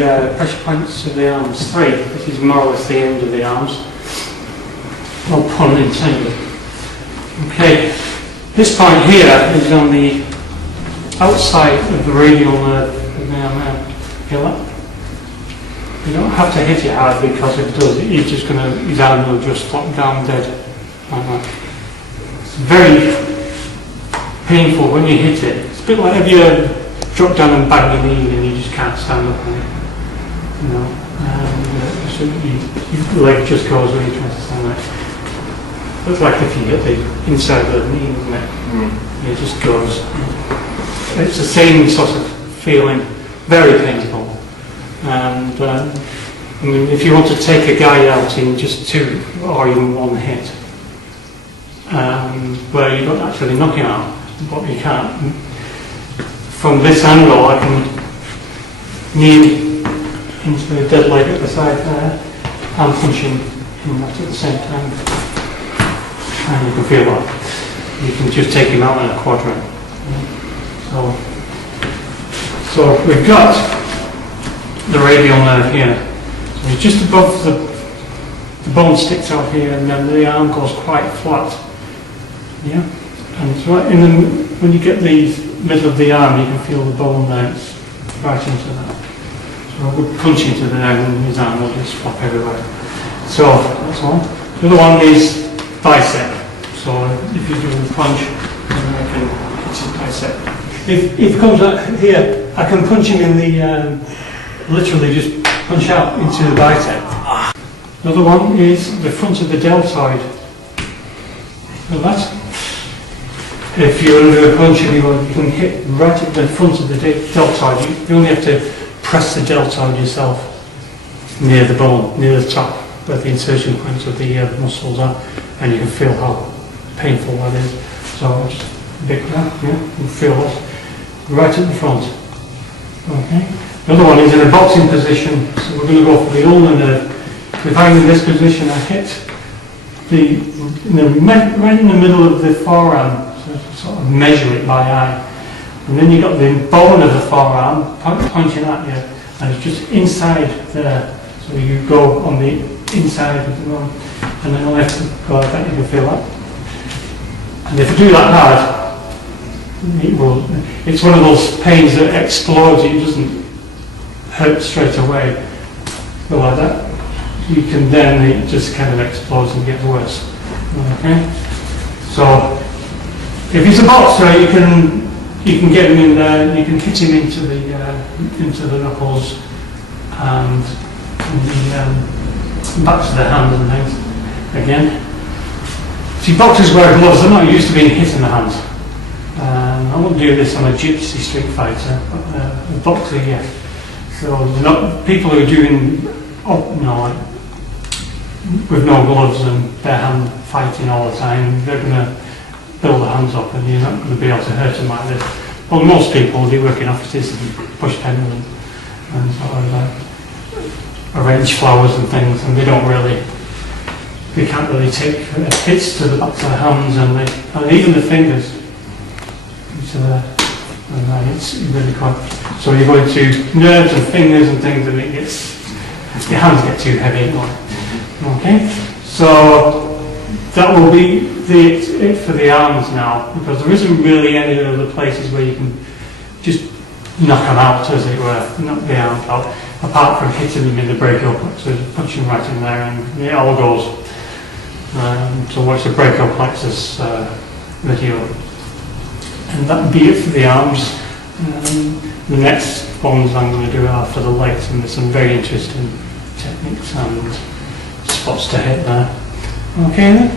the pressure points of the arms? 3. This is more or less the end of the arms. No pun intended. Okay, this point here is on the outside of the radial nerve of the arm. Feel that? You don't have to hit it hard, because if it does, his arm will just flop down dead. Like that. It's very painful when you hit it. It's a bit like if you drop down and bang your knee and you just can't stand up on it. You know, your leg just goes when you're trying to stand up. Looks like if you hit the inside of the knee, isn't it? Mm. It just goes. It's the same sort of feeling, very painful. And I mean, if you want to take a guy out in just 2 or even 1 hit, where you don't actually knock him out, but you can't. From this angle, I can knee into the dead leg at the side there, and punching him at the same time. And you can feel that. You can just take him out in a quadrant. So we've got the radial nerve here. So it's just above the bone sticks out here, and then the arm goes quite flat. Yeah, and it's right in the, when you get the middle of the arm, you can feel the bone there. It's right into that. So I would punch into the neck, and his arm will just flop everywhere. So that's one. The other one is bicep. So if you do the punch, then I can hit his bicep. If it comes out here, I can punch him in the, literally just punch out into the bicep. Another one is the front of the deltoid. Feel that? If you're under a punch and you can hit right at the front of the deltoid, you only have to press the deltoid yourself near the bone, near the top, where the insertion points of the muscles are, and you can feel how painful that is. So just big that, yeah, you feel it right at the front. Okay. The other one is in a boxing position, so we're going to go for the ulnar nerve. If I'm in this position, I hit right in the middle of the forearm, so sort of measure it by eye. And then you've got the bone of the forearm punching at you, and it's just inside there. So you go on the inside of the bone, and then I have to go like that, you can feel that. And if you do that hard, it's one of those pains that explodes, it doesn't hurt straight away. Go like that. You can then, it just kind of explodes and gets worse. Okay? So, if he's a boxer, you can get him in there, you can hit him into the knuckles and the backs of the hands and things. Again. See, boxers wear gloves, they're not used to being hit in the hands. I wouldn't do this on a gypsy street fighter, but a boxer, yeah. So, not people who are doing, with no gloves and bare hand fighting all the time, they're going to build their hands up and you're not going to be able to hurt them like this. Well, most people, they work in offices and push pendulum and sort of arrange flowers and things, and they can't really take hits to the backs of the hands and even the fingers. And it's really quite. So you go into nerves and fingers and things, and your hands get too heavy. Okay, so that will be it for the arms now, because there isn't really any other places where you can just knock them out, as it were, knock the arm out, apart from hitting them in the brachial plexus, punching right in there, and it all goes. So watch the brachial plexus video, and that would be it for the arms. The next ones I'm going to do are for the legs, and there's some very interesting techniques and spots to hit there. Okay then?